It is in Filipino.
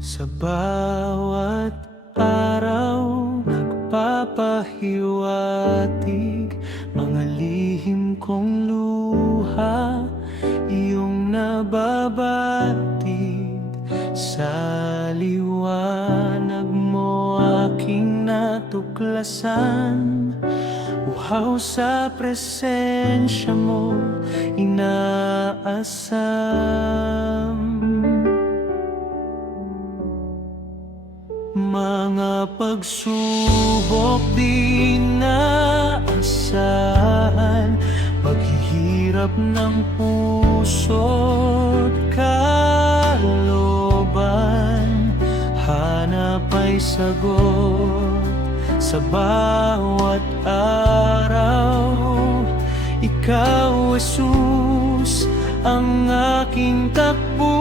Sa bawat araw nagpapahiwatig mga lihim kong luha, iyong nababatid. Sa liwanag mo aking natuklasan, uhaw sa presensya mo inaasam. Mga pagsubok di naasahan, paghihirap ng puso't kalooban, hanap ay sagot sa bawat araw. Ikaw, Jesus, ang aking takbuhan.